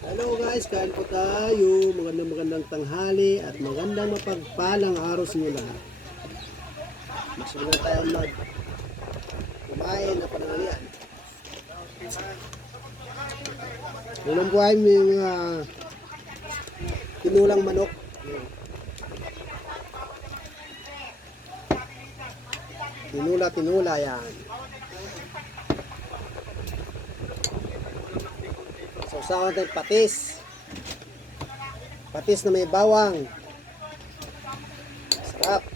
Hello guys, kain po tayo. Magandang tanghali at magandang mapagpalang araw sa inyo lahat. Masunod tayo kumain na pananghalian. Ulam po ay may tinulang manok. Tinula yan. Sausawan natin patis. Patis na may bawang. Sarap.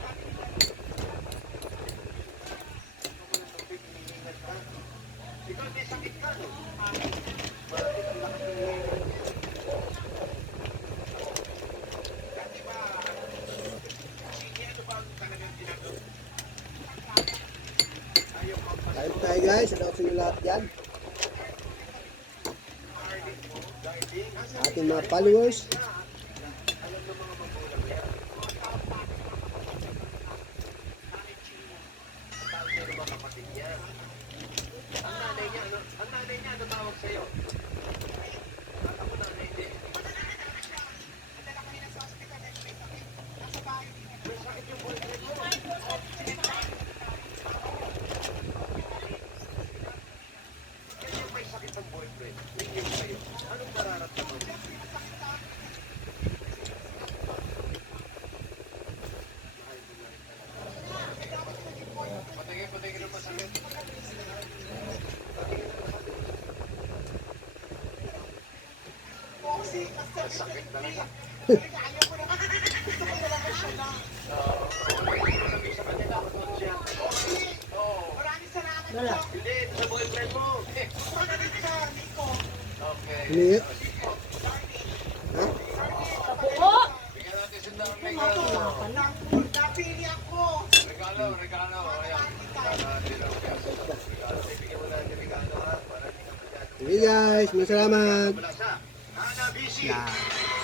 Kain tayo guys. Ano sa inyo lahat yan? Ating mga followers. Ang nanay niya, ano tawag sa'yo? Ako nanay niya. May sakit yung boyfriend mo. Kasi may sakit ang boyfriend. Hindi sa'yo. Anong nararamdaman mo? Patingin ang masakit. Sakit talaga. Sabi sa kanila, siya. Maraming salamat. Hindi, sa boyfriend mo. Okay. Hindi. Ha? Bigyan natin sila ng regalo. Napili ako. Regalo. Ayan. Regalo. Bigyan mo natin regalo ha. Para hindi ka Sige guys, maraming salamat. malasa. Hana, busy. Yeah.